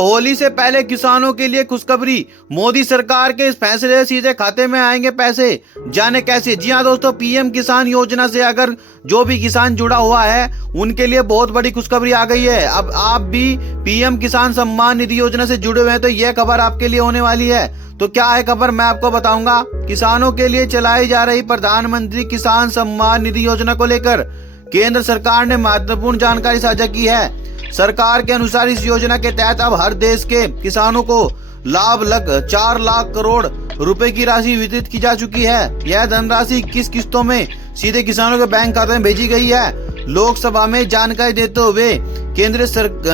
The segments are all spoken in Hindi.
होली से पहले किसानों के लिए खुशखबरी, मोदी सरकार के इस फैसले से सीधे खाते में आएंगे पैसे, जाने कैसे। जी हां दोस्तों, पीएम किसान योजना से अगर जो भी किसान जुड़ा हुआ है उनके लिए बहुत बड़ी खुशखबरी आ गई है। अब आप भी पीएम किसान सम्मान निधि योजना से जुड़े हुए हैं तो यह खबर आपके लिए होने वाली है। तो क्या है खबर, मैं आपको बताऊंगा। किसानों के लिए चलाई जा रही प्रधानमंत्री किसान सम्मान निधि योजना को लेकर केंद्र सरकार ने महत्वपूर्ण जानकारी साझा की है। सरकार के अनुसार इस योजना के तहत अब हर देश के किसानों को लाभ लग 4 लाख करोड़ रुपए की राशि वितरित की जा चुकी है। यह धनराशि 21 किस्तों में सीधे किसानों के बैंक खाते में भेजी गई है। लोकसभा में जानकारी देते हुए केंद्रीय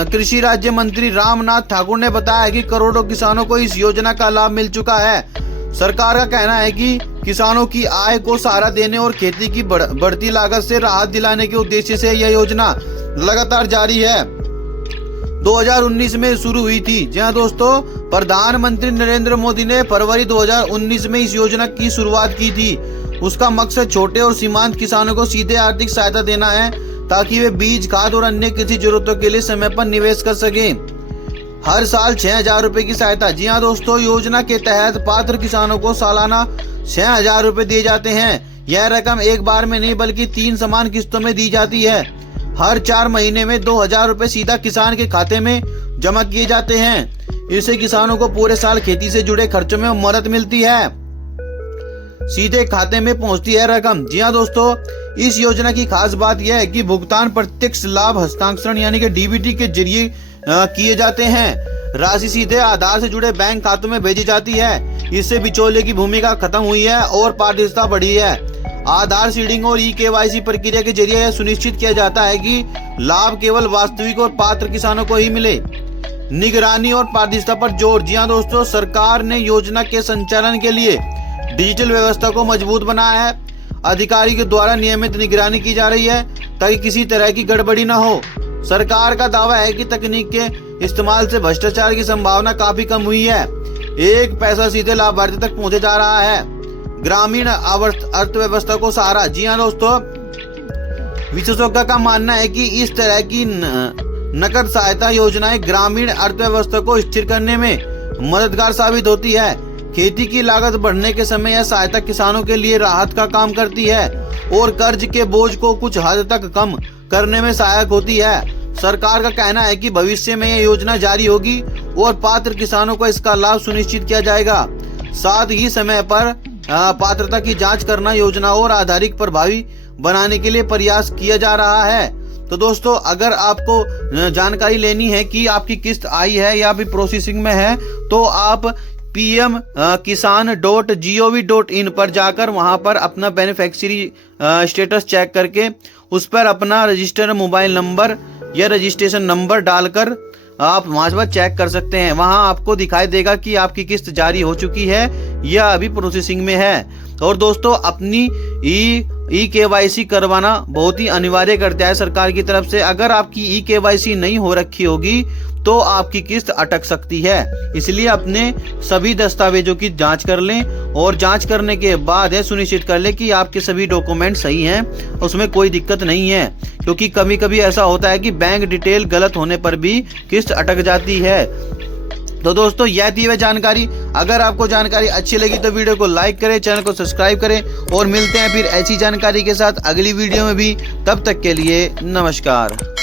कृषि राज्य मंत्री रामनाथ ठाकुर ने बताया कि करोड़ों किसानों को इस योजना का लाभ मिल चुका है। सरकार का कहना है कि किसानों की आय को सहारा देने और खेती की बढ़ती लागत से राहत दिलाने के उद्देश्य से यह योजना लगातार जारी है। 2019 में शुरू हुई थी। जी हाँ दोस्तों, प्रधानमंत्री नरेंद्र मोदी ने फरवरी 2019 में इस योजना की शुरुआत की थी। उसका मकसद छोटे और सीमांत किसानों को सीधे आर्थिक सहायता देना है ताकि वे बीज, खाद और अन्य कृषि जरूरतों के लिए समय पर निवेश कर सकें। हर साल 6,000 रुपए की सहायता। जी हाँ दोस्तों, योजना के तहत पात्र किसानों को सालाना 6,000 रुपए दिए जाते हैं। यह रकम एक बार में नहीं बल्कि 3 समान किस्तों में दी जाती है। हर 4 महीने में 2,000 रुपए सीधा किसान के खाते में जमा किए जाते हैं। इससे किसानों को पूरे साल खेती से जुड़े खर्चों में मदद मिलती है, सीधे खाते में पहुंचती है रकम। जी हाँ दोस्तों, इस योजना की खास बात यह है कि भुगतान प्रत्यक्ष लाभ हस्तांतरण यानी कि डीबीटी के जरिए किए जाते हैं। राशि सीधे आधार से जुड़े बैंक खातों में भेजी जाती है। इससे बिचौलिए की भूमिका खत्म हुई है और पारदर्शिता बढ़ी है। आधार सीडिंग और ई-केवाईसी प्रक्रिया के जरिए यह सुनिश्चित किया जाता है कि लाभ केवल वास्तविक और पात्र किसानों को ही मिले। निगरानी और पारदर्शिता पर जोर। जी हाँ दोस्तों, सरकार ने योजना के संचालन के लिए डिजिटल व्यवस्था को मजबूत बनाया है। अधिकारी के द्वारा नियमित निगरानी की जा रही है ताकि किसी तरह की गड़बड़ी न हो। सरकार का दावा है कि तकनीक के इस्तेमाल से भ्रष्टाचार की संभावना काफी कम हुई है। एक पैसा सीधे लाभार्थी तक पहुंचे जा रहा है। ग्रामीण अर्थव्यवस्था को सहारा। जी हाँ दोस्तों, विशेषज्ञों का मानना है कि इस तरह की नकद सहायता योजनाएं ग्रामीण अर्थव्यवस्था को स्थिर करने में मददगार साबित होती है। खेती की लागत बढ़ने के समय यह सहायता किसानों के लिए राहत का काम करती है और कर्ज के बोझ को कुछ हद तक कम करने में सहायक होती है। सरकार का कहना है कि भविष्य में यह योजना जारी होगी और पात्र किसानों को इसका लाभ सुनिश्चित किया जाएगा। साथ ही समय पर पात्रता की जांच करना योजना और आधारित प्रभावी बनाने के लिए प्रयास किया जा रहा है। तो दोस्तों, अगर आपको जानकारी लेनी है कि आपकी किस्त आई है या भी प्रोसेसिंग में है तो आप pmkisan.gov.in पर जाकर वहां पर अपना बेनिफिशियरी स्टेटस चेक करके उस पर अपना रजिस्टर्ड मोबाइल नंबर या रजिस्ट्रेशन नंबर डालकर आप वहां पर चेक कर सकते हैं। वहां आपको दिखाई देगा कि आपकी किस्त जारी हो चुकी है या अभी प्रोसेसिंग में है। और दोस्तों, अपनी ई-केवाईसी करवाना बहुत ही अनिवार्य करता है सरकार की तरफ से। अगर आपकी ई-केवाईसी नहीं हो रखी होगी तो आपकी किस्त अटक सकती है। इसलिए अपने सभी दस्तावेजों की जांच कर लें और जांच करने के बाद यह सुनिश्चित कर लें कि आपके सभी डॉक्यूमेंट सही हैं, उसमें कोई दिक्कत नहीं है। क्योंकि कभी कभी ऐसा होता है कि बैंक डिटेल गलत होने पर भी किस्त अटक जाती है। तो दोस्तों, यह थी वह जानकारी। अगर आपको जानकारी अच्छी लगी तो वीडियो को लाइक करें, चैनल को सब्सक्राइब करें और मिलते हैं फिर ऐसी जानकारी के साथ अगली वीडियो में भी। तब तक के लिए नमस्कार।